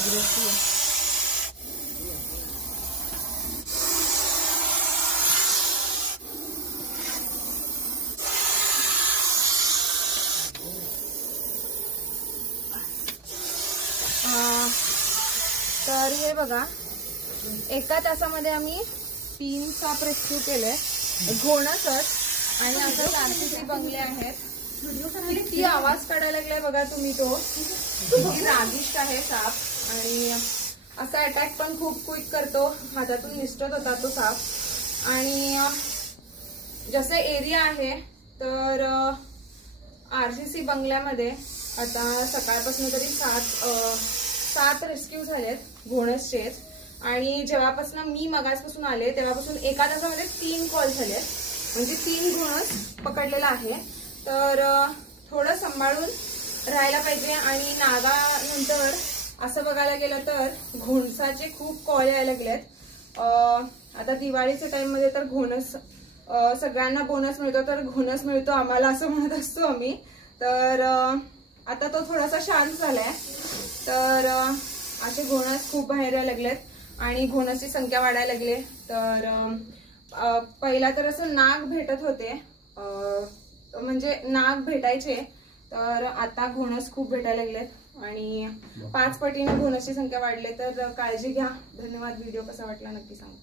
Aggressive. तर हे बघा, एका तासामध्ये आम्ही 3 साप रेस्क्यू केले, घोणसच. आणि आता RCC बंगले आहेत. किती आवाज काढायला लागलाय बघा तुम्ही. तो किती रागिष्ट आहे साप. आणि असा अटॅक पण खूप क्विक करतो. हातातून निसटत होता तो साप. आणि जसे एरिया आहे तर RCC बंगल्यामध्ये आता सकाळपासून तरी 7 रेस्क्यू झालेत घोणसचे. आणि जेव्हापासून मी मगासपासून आले तेव्हापासून एका तासामध्ये 3 कॉल झाले, म्हणजे 3 घोणस पकडलेला आहे. तर थोडं सांभाळून राहायला पाहिजे. आणि नागानंतर असं बघायला गेलं तर घोणसाचे खूप कॉल यायला लागलेत. आता दिवाळीच्या टाइममध्ये तर घोणस सगळ्यांना बोनस मिळतो, तर घोणस मिळतो आम्हाला असं म्हणत असतो आम्ही. तर आता तो थोडासा शांत झालाय. तर असे घोणस खूप बाहेर यायला लागलेत आणि घोणसची संख्या वाढायला लागली. तर पहिला तर असं नाग भेटत होते, म्हणजे नाग भेटायचे. तर आता घोणस खूप भेटायला लागलेत आणि 5 पटीने घोणसची संख्या वाढली. तर काळजी घ्या. धन्यवाद. व्हिडिओ कसा वाटला नक्की सांगा.